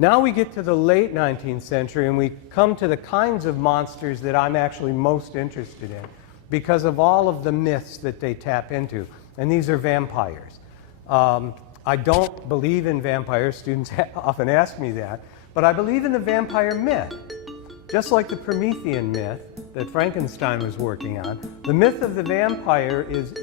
Now we get to the late 19th century and we come to the kinds of monsters that I'm actually most interested in because of all of the myths that they tap into. And these are vampires. I don't believe in vampires. Students often ask me that. But I believe in the vampire myth. Just like the Promethean myth that Frankenstein was working on, the myth of the vampire is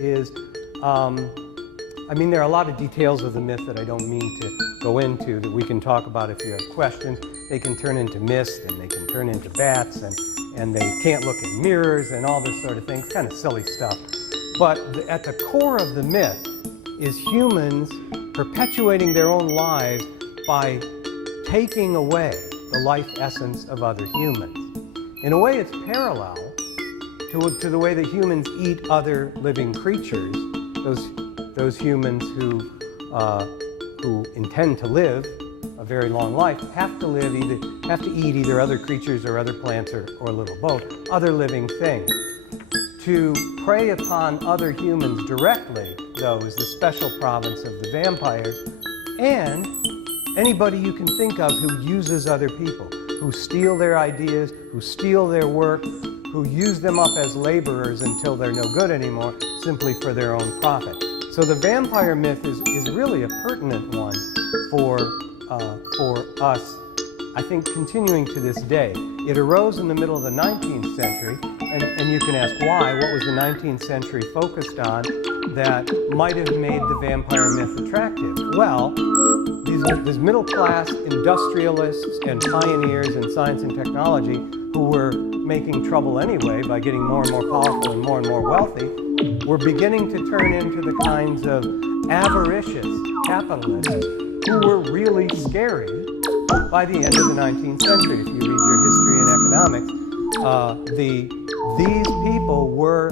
I mean, there are a lot of details of the myth that I don't mean to go into that we can talk about if you have questions. They can turn into mist, and they can turn into bats, and they can't look in mirrors, and all this sort of thing. It's kind of silly stuff. But at the core of the myth is humans perpetuating their own lives by taking away the life essence of other humans. In a way, it's parallel to the way that humans eat other living creatures. Those humans who intend to live a very long life have to eat either other creatures or other plants or a little both, other living things. To prey upon other humans directly, though, is the special province of the vampires and anybody you can think of who uses other people, who steal their ideas, who steal their work, who use them up as laborers until they're no good anymore, simply for their own profit. So the vampire myth is really a pertinent one for us, I think, continuing to this day. It arose in the middle of the 19th century, and you can ask why. What was the 19th century focused on that might have made the vampire myth attractive? Well, these middle-class industrialists and pioneers in science and technology who were making trouble anyway by getting more and more powerful and more wealthy were beginning to turn into the kinds of avaricious capitalists who were really scary by the end of the 19th century. If you read your history and economics, these people were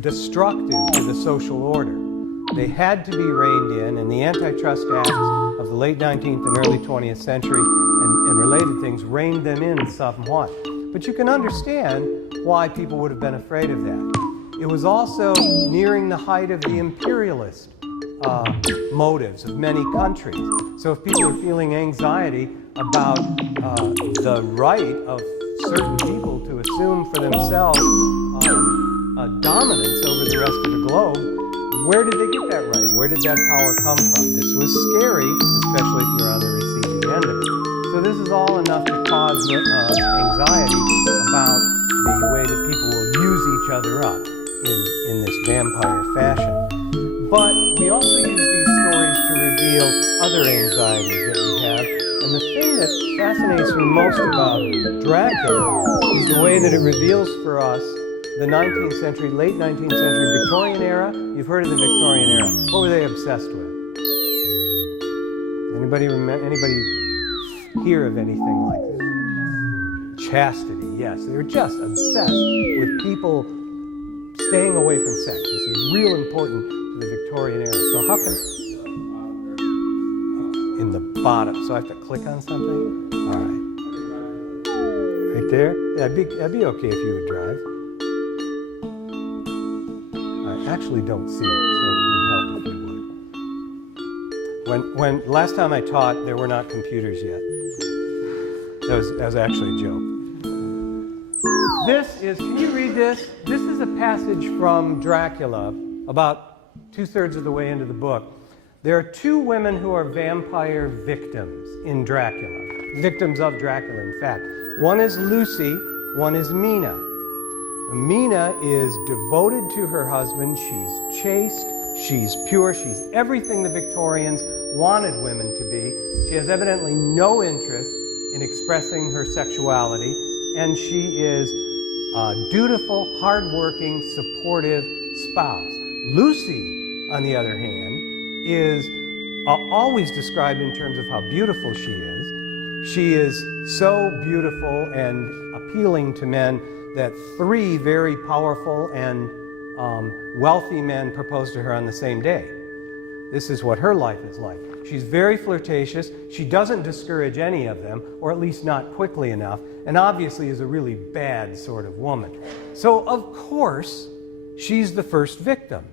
destructive to the social order. They had to be reined in, and the antitrust acts of the late 19th and early 20th century and related things reined them in somewhat. But you can understand why people would have been afraid of that. It was also nearing the height of the imperialist motives of many countries. So if people are feeling anxiety about the right of certain people to assume for themselves dominance over the rest of the globe, where did they get that right? Where did that power come from? This was scary, especially if you're on the receiving end of it. So this is all enough to cause anxiety about the way that people will use each other up in this vampire fashion. But we also use these stories to reveal other anxieties that we have. And the thing that fascinates me most about Dracula is the way that it reveals for us the 19th century, late 19th century Victorian era. You've heard of the Victorian era. What were they obsessed with? Anybody hear of anything like this? Chastity, yes. They were just obsessed with people staying away from sex. This is real important to the Victorian era. So how can... In the bottom. So I have to click on something? All right. Right there? Yeah, that'd be okay if you would drive. I actually don't see it, so it would help if you would. When last time I taught, there were not computers yet. That was actually a joke. This is, can you read this? This is a passage from Dracula, about 2/3 of the way into the book. There are two women who are vampire victims in Dracula. Victims of Dracula, in fact. One is Lucy, one is Mina. Mina is devoted to her husband. She's chaste, she's pure, she's everything the Victorians wanted women to be. She has evidently no interest in expressing her sexuality, and she is a dutiful, hardworking, supportive spouse. Lucy, on the other hand, is always described in terms of how beautiful she is. She is so beautiful and appealing to men that 3 very powerful and wealthy men proposed to her on the same day. This is what her life is like. She's very flirtatious. She doesn't discourage any of them, or at least not quickly enough, and obviously is a really bad sort of woman. So, of course, she's the first victim.